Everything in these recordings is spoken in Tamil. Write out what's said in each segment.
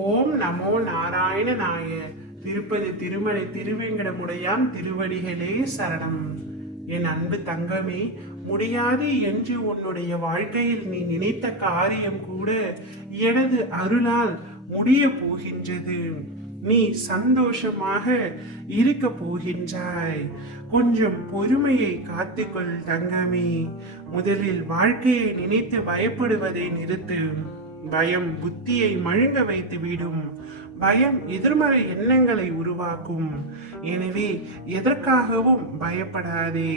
ஓம் நமோ நாராயணனாய. திருப்பதி திருமலை திருவேங்கடமுடையான் திருவடிகளே சரணம். என் அன்பு தங்கமே, முடியாது என்று உன்னுடைய வாழ்க்கையில் நீ நினைத்த காரியம் கூட எனது அருளால் முடிய போகின்றது. நீ சந்தோஷமாக இருக்க போகின்றாய். கொஞ்சம் பொறுமையை காத்துக்கொள் தங்கமே. முதலில் வாழ்க்கையை நினைத்து பயப்படுவதை நிறுத்து. பயம் புத்தியை மழுங்க வைத்து விடும். பயம் எதிர்மறை எண்ணங்களை உருவாக்கும். எனவே எதற்காகவும் பயப்படாதே.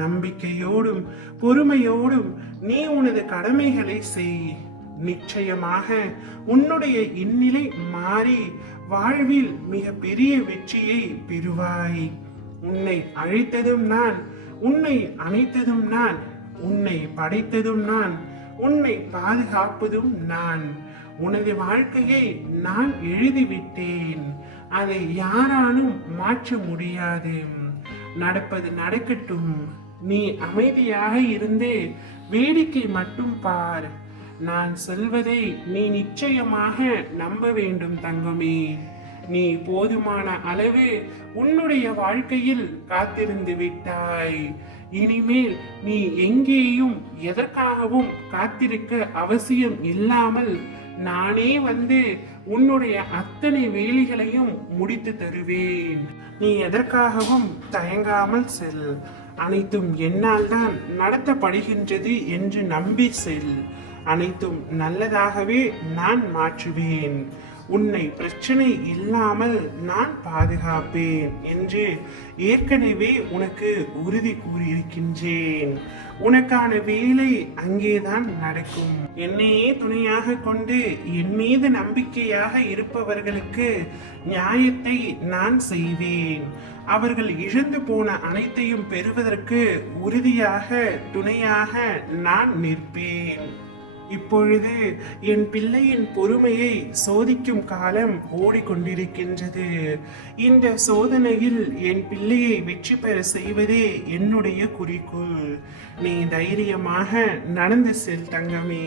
நம்பிக்கையோடும் பொறுமையோடும் நீ உனது கடமைகளை செய். நிச்சயமாக உன்னுடைய இந்நிலை மாறி வாழ்வில் மிக பெரிய வெற்றியை பெறுவாய். உன்னை அழைத்ததும் நான், உன்னை அணைத்ததும் நான், உன்னை படைத்ததும் நான், உன்னை பாதுகாப்பதும் நான். உனது வாழ்க்கையை நான் எழுதிவிட்டேன். அதை யாராலும் மாற்ற முடியாது. நடப்பது நடக்கட்டும். நீ அமைதியாக இருந்து வேடிக்கை மட்டும் பார். நான் சொல்வதை நீ நிச்சயமாக நம்ப வேண்டும் தங்கமே. நீ போதுமான அளவு உன்னுடைய வாழ்க்கையில் காத்திருந்து விட்டாய். இனிமேல் நீ எங்கேயும் எதற்காகவும் காத்திருக்க அவசியம் இல்லாமல் நானே வந்து உன்னுடைய அத்தனை வேலைகளையும் முடித்து தருவேன். நீ எதற்காகவும் தயங்காமல் செல். அனைத்தும் என்னால் தான் நடத்தப்படுகின்றது என்று நம்பி செல். அனைத்தும் நல்லதாகவே நான் மாற்றுவேன். உன்னை பிரச்சனை இல்லாமல் நான் பாதுகாப்பேன் என்று ஏற்கனவே உனக்கு உறுதி கூறியிருக்கின்றேன். உனக்கான வேலை அங்கேதான் நடக்கும். என்னையே துணையாக கொண்டு என் மீது நம்பிக்கையாக இருப்பவர்களுக்கு நியாயத்தை நான் செய்வேன். அவர்கள் இழந்து போன அனைத்தையும் பெறுவதற்கு உறுதியாக துணையாக நான் நிற்பேன். இப்பொழுது என் பிள்ளையின் பொறுமையை சோதிக்கும் காலம் ஓடிக்கொண்டிருக்கின்றது. இந்த சோதனையில் என் பிள்ளையை வெற்றி பெற செய்வதே என்னுடைய குறிக்கோள். நீ தைரியமாக நடந்து செல் தங்கமே.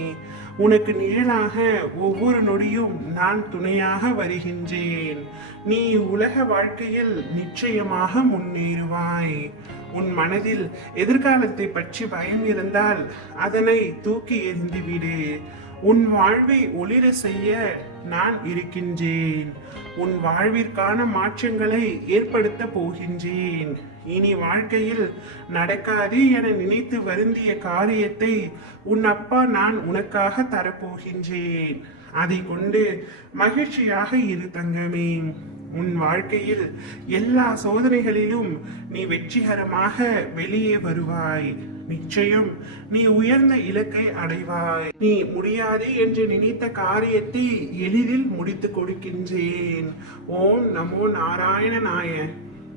உனக்கு நிழலாக ஒவ்வொரு நொடியும் நான் துணையாக வருகின்றேன். நீ உலக வாழ்க்கையில் நிச்சயமாக முன்னேறுவாய். உன் மனதில் எதிர்காலத்தை பற்றி பயம் இருந்தால் அதனை தூக்கி எறிந்துவிடு. உன் வாழ்வை ஒளிர செய்ய நான் இருக்கின்றேன். உன் வாழ்விற்கான மாற்றங்களை ஏற்படுத்த போகின்றேன். இனி வாழ்க்கையில் நடக்காது என நினைத்து வருந்திய காரியத்தை உன் அப்பா நான் உனக்காக தரப்போகின்றேன். அதை கொண்டு மகிழ்ச்சியாக இரு தங்கமே. உன் வாழ்க்கையில் எல்லா சோதனைகளிலும் நீ வெற்றிகரமாக வெளியே வருவாய். நிச்சயம் நீ உயர்ந்த இலக்கை அடைவாய். நீ முடியாது என்று நினைத்த காரியத்தை எளிதில் முடித்து கொடுக்கின்றேன். ஓம் நமோ நாராயணனாய.